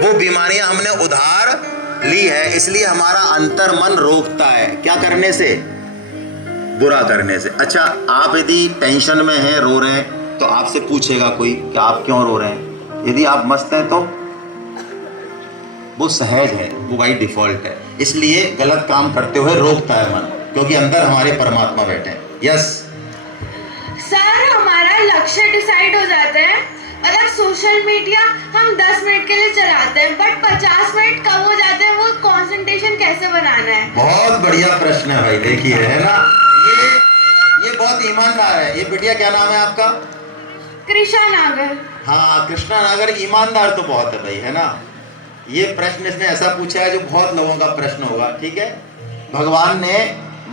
वो बीमारियां हमने उधार ली है, इसलिए हमारा अंतर मन रोकता है। क्या करने से? बुरा करने से। अच्छा, आप यदि टेंशन में हैं, रो रहे हैं, तो आपसे पूछेगा कोई कि आप क्यों रो रहे हैं। यदि आप मस्त हैं तो वो सहज है, वो बाई डिफॉल्ट है, इसलिए गलत काम करते हुए रोकता है मन, क्योंकि अंदर हमारे परमात्मा बैठे हैं। यस सर, हमारा लक्ष्य डिसाइड हो जाता है, मतलब सोशल मीडिया हम 10 मिनट के लिए चलाते हैं, बट 50 मिनट कब हो जाते हैं, वो कंसंट्रेशन कैसे बनाना है? बहुत बढ़िया प्रश्न है भाई, देखिए, है ना, ये बहुत ईमानदार है। ये बिटिया, क्या नाम है आपका? कृष्णा नागर। हाँ, कृष्णा नागर, ईमानदार तो बहुत है भाई, है ना। ये प्रश्न इसने ऐसा पूछा है जो बहुत लोगों का प्रश्न होगा। ठीक है, भगवान ने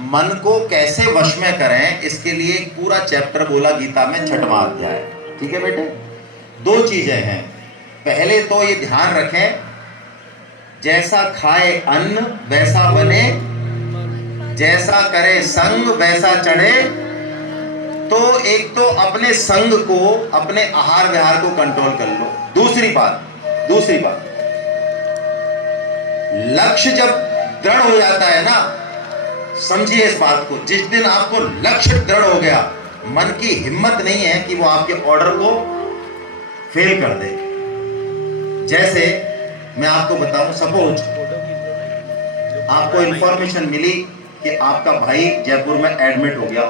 मन को कैसे वश में करें, इसके लिए एक पूरा चैप्टर बोला गीता में, 6वां अध्याय। ठीक है बेटे, 2 चीजें हैं। पहले तो ये ध्यान रखें, जैसा खाए अन्न वैसा बने, जैसा करे संग वैसा चढ़े। तो एक तो अपने संग को, अपने आहार विहार को कंट्रोल कर लो। दूसरी बात, लक्ष्य जब दृढ़ हो जाता है ना, समझिए इस बात को, जिस दिन आपको लक्ष्य दृढ़ हो गया, मन की हिम्मत नहीं है कि वो आपके ऑर्डर को फेल कर दे। जैसे मैं आपको बताऊं, सपोज आपको इंफॉर्मेशन मिली कि आपका भाई जयपुर में एडमिट हो गया,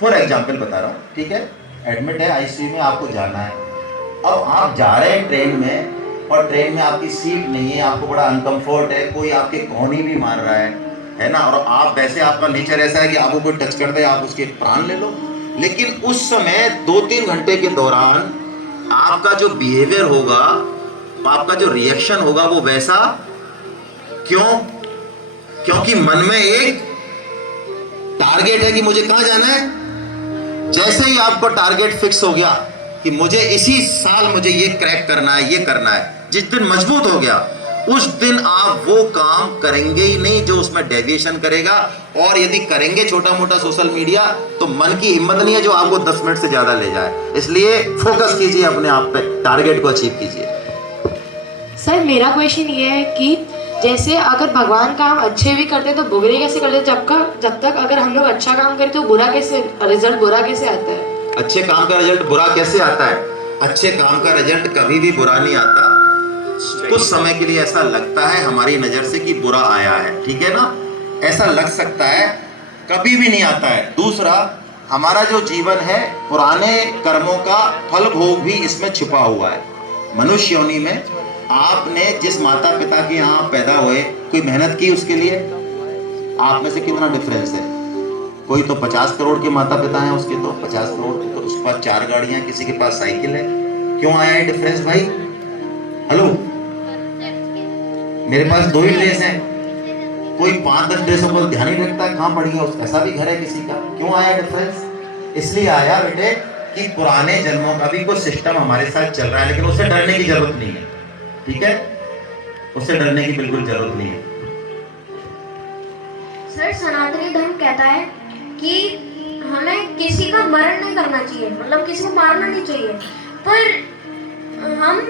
फॉर एग्जाम्पल बता रहा हूँ, ठीक है, एडमिट है, आईसीयू में, आपको जाना है। अब आप जा रहे हैं ट्रेन में, और ट्रेन में आपकी सीट नहीं है, आपको बड़ा अनकंफर्ट है, कोई आपके कोहनी भी मार रहा है ना, और आप वैसे, आपका नेचर ऐसा है कि आपको कोई टच कर दे आप उसके प्राण ले लो। लेकिन उस समय 2-3 घंटे के दौरान आपका जो बिहेवियर होगा, आपका जो रिएक्शन होगा, वो वैसा क्यों? क्योंकि मन में एक टारगेट है कि मुझे कहां जाना है। जैसे ही आपको टारगेट फिक्स हो गया कि मुझे इसी साल मुझे ये क्रैक करना है, ये करना है, जिस दिन मजबूत हो गया, उस दिन आप वो काम करेंगे ही नहीं जो उसमें डेविएशन करेगा। और यदि करेंगे छोटा मोटा सोशल मीडिया, तो मन की हिम्मत नहीं है जो आपको 10 मिनट से ज्यादा ले जाए। इसलिए फोकस कीजिए अपने आप पे, टारगेट को अचीव कीजिए। सर, मेरा क्वेश्चन ये है कि जैसे अगर भगवान काम अच्छे भी करते तो बुरे कैसे करते? जब तक अगर हम लोग अच्छा काम करें तो बुरा कैसे, रिजल्ट बुरा कैसे आता है? अच्छे काम का रिजल्ट बुरा कैसे आता है? अच्छे काम का रिजल्ट कभी भी बुरा नहीं आता। कुछ समय के लिए ऐसा लगता है हमारी नजर से कि बुरा आया है, ठीक है ना, ऐसा लग सकता है, कभी भी नहीं आता है। दूसरा, हमारा जो जीवन है, पुराने कर्मों का फल भोग भी इसमें छिपा हुआ है। मनुष्य योनि में आपने जिस माता पिता के यहाँ पैदा हुए, कोई मेहनत की उसके लिए? आप में से कितना डिफरेंस है? कोई तो 50 करोड़ के माता पिता हैं, उसके तो 50 करोड़, तो उसके पास 4 गाड़ियां, किसी के पास साइकिल है। क्यों आया है डिफरेंस भाई? हेलो, मेरे पास 2 ही ड्रेस हैं, कोई 5-10 ड्रेसों पर ध्यान नहीं रखता कहाँ पड़ी है, ऐसा भी घर है किसी का। क्यों आया डिफरेंस? इसलिए आया बेटे कि पुराने जन्मों का भी कोई सिस्टम हमारे साथ चल रहा है, लेकिन उससे डरने की जरूरत नहीं है, ठीक है, उससे डरने की बिल्कुल जरूरत नहीं है। सर, सनातनी धर्म कहता है कि हमें किसी का मरण नहीं करना चाहिए, मतलब किसी को मारना नहीं चाहिए, पर हम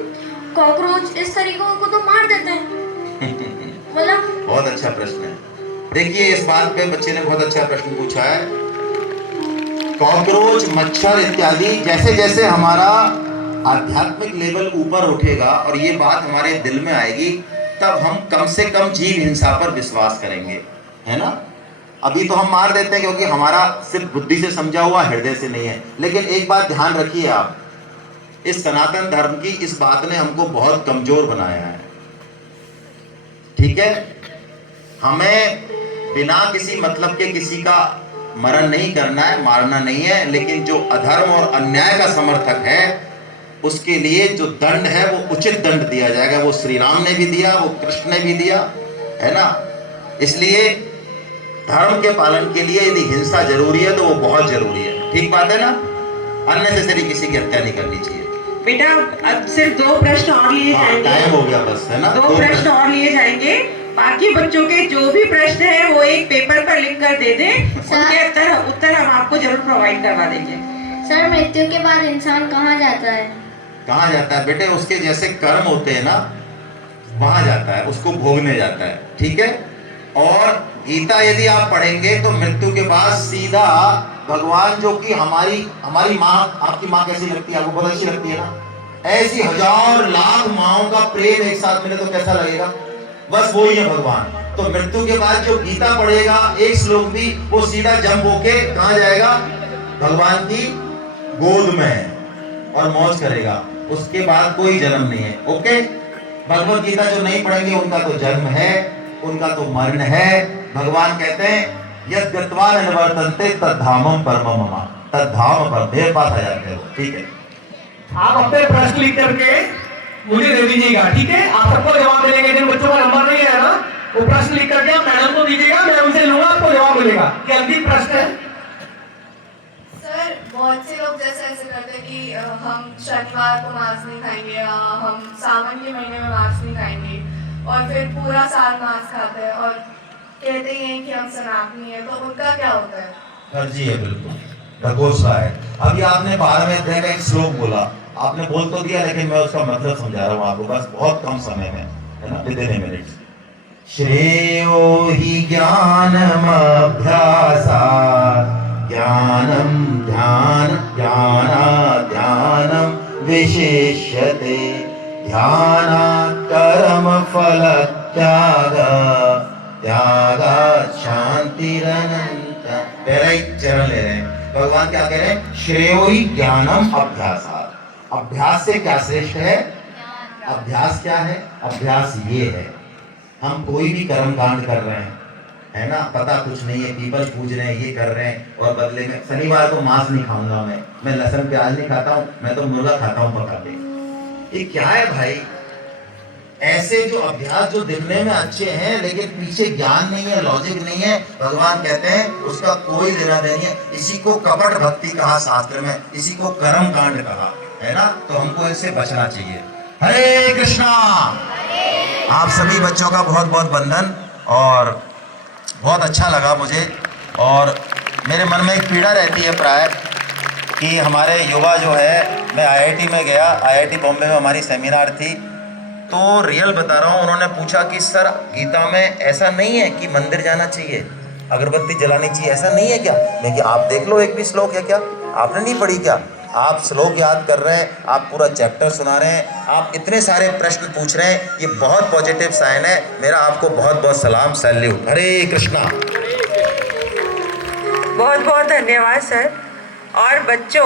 कॉकरोच इस तरीकों को तो मार देते हैं। मतलब बहुत अच्छा प्रश्न है। देखिए, इस बात पे बच्चे ने बहुत अच्छा प्रश्न पूछा है। कॉकरोच, मच्छर इत्यादि, जैसे जैसे हमारा आध्यात्मिक लेवल ऊपर उठेगा और ये बात हमारे दिल में आएगी, तब हम कम से कम जीव हिंसा पर विश्वास करेंगे, है ना। अभी तो हम मार देते हैं क्योंकि हमारा सिर्फ बुद्धि से समझा हुआ, हृदय से नहीं है। लेकिन एक बात ध्यान रखिए आप, इस सनातन धर्म की इस बात ने हमको बहुत कमजोर बनाया है, ठीक है। हमें बिना किसी मतलब के किसी का मरण नहीं करना है, मारना नहीं है, लेकिन जो अधर्म और अन्याय का समर्थक है उसके लिए जो दंड है वो उचित दंड दिया जाएगा। वो श्री राम ने भी दिया, वो कृष्ण ने भी दिया, है ना। इसलिए धर्म के पालन के लिए यदि हिंसा जरूरी है तो वो बहुत जरूरी है, ठीक बात है ना। अननेसेसरी किसी की हत्या नहीं करनी चाहिए। बेटा अब सिर्फ 2 प्रश्न और लिए जाएंगे। टाइम हो गया बस, है ना। 2 प्रश्न और लिए जाएंगे। बाकी बच्चों के जो भी प्रश्न है वो एक पेपर पर लिख कर दे दें, उनके उत्तर हम आपको जरूर प्रोवाइड करवा देंगे। सर, मृत्यु के बाद इंसान कहाँ जाता है? कहाँ जाता है बेटे? उसके जैसे कर्म होते हैं ना, वहां जाता है, उसको भोगने जाता है, ठीक है। और गीता यदि आप पढ़ेंगे तो मृत्यु के बाद सीधा भगवान, जो कि हमारी माँ, आपकी माँ कैसी लगती है? आपको बहुत अच्छी लगती है ना। ऐसी हजार लाख माँओं का प्रेम एक साथ मिले तो कैसा लगेगा? बस वही है भगवान। तो मृत्यु के बाद जो गीता पढ़ेगा एक श्लोक भी, वो सीधा जंप होके कहाँ जाएगा? भगवान की गोद में, और मौज करेगा। उसके बाद कोई जन्म नहीं है, ओके। भगवत गीता जो नहीं पढ़ेंगे उनका तो जन्म है, उनका तो मरण है। भगवान कहते हैं यद गत्वा न निवर्तन्ते तद्धामम परमम मम, तद्धाम पर मेरे पास आ जाते हो, ठीक है। आप अपने प्रश्न लिख करके मुझे दे दीजिएगा, ठीक है। आप सबको जवाब मिलेंगे। जिन बच्चों का नंबर नहीं है ना, वो प्रश्न लिख करके आप मैडम को दीजिएगा, मैं उनसे लूंगा, आपको जवाब मिलेगा। क्या अंतिम प्रश्न है? सर, बहुत से लोग जैसे ऐसे करते हैं कि हम शनिवार को मांस नहीं खाएंगे, या हम सावन के महीने में मांस नहीं खाएंगे, और फिर पूरा साल मांस खाते हैं और कहते हैं कि हम सनातनी है, तो उनका क्या होता है? फर्जी है, बिल्कुल ढकोसला है। अभी आपने 12वें अध्याय का एक श्लोक बोला, आपने बोल तो दिया, लेकिन मैं उसका मतलब समझा रहा हूँ आपको, बस बहुत कम समय में, है ना, विद इन ए मिनट। श्रेयो हि ज्ञानमभ्यासात् ज्ञानं ध्यानात् ध्यानं विशिष्यते ध्यानात् कर्मफलत्यागः त्यागात् शान्तिरनन्ता। पहला ही चरण ले रहे हैं। भगवान क्या कह रहे हैं? श्रेयो हि ज्ञानम अभ्यासात्। अभ्यास से क्या श्रेष्ठ है? अभ्यास क्या है? अभ्यास ये है, हम कोई भी कर्म कांड कर रहे हैं, है ना, पता कुछ नहीं है, पीपल पूज रहे हैं, ये कर रहे हैं, और बदले में शनिवार को मांस नहीं खाऊंगा, मैं लहसुन प्याज नहीं खाता हूँ, मैं तो मुर्गा खाता हूँ पका के। ये क्या है भाई? ऐसे जो अभ्यास जो दिखने में अच्छे हैं लेकिन पीछे ज्ञान नहीं है, लॉजिक नहीं है, भगवान कहते हैं उसका कोई लेना देनी है। इसी को कपट भक्ति कहा शास्त्र में, इसी को कर्म कांड कहा, है ना। तो हमको इससे बचना चाहिए। हरे कृष्णा। आप सभी बच्चों का बहुत बहुत वंदन, और बहुत अच्छा लगा मुझे। और मेरे मन में एक पीड़ा रहती है प्राय कि हमारे युवा जो है, मैं IIT में गया, IIT बॉम्बे में हमारी सेमिनार थी, तो रियल बता रहा हूँ, उन्होंने पूछा कि सर गीता में ऐसा नहीं है कि मंदिर जाना चाहिए, अगरबत्ती जलानी चाहिए, ऐसा नहीं है क्या? मैं कि आप देख लो, एक भी श्लोक है क्या? आपने नहीं पढ़ी क्या? आप श्लोक याद कर रहे हैं, आप पूरा चैप्टर सुना रहे हैं, आप इतने सारे प्रश्न पूछ रहे हैं, ये बहुत पॉजिटिव साइन है। मेरा आपको बहुत बहुत सलाम, सैल्यूट। हरे कृष्णा। बहुत बहुत धन्यवाद सर। और बच्चों,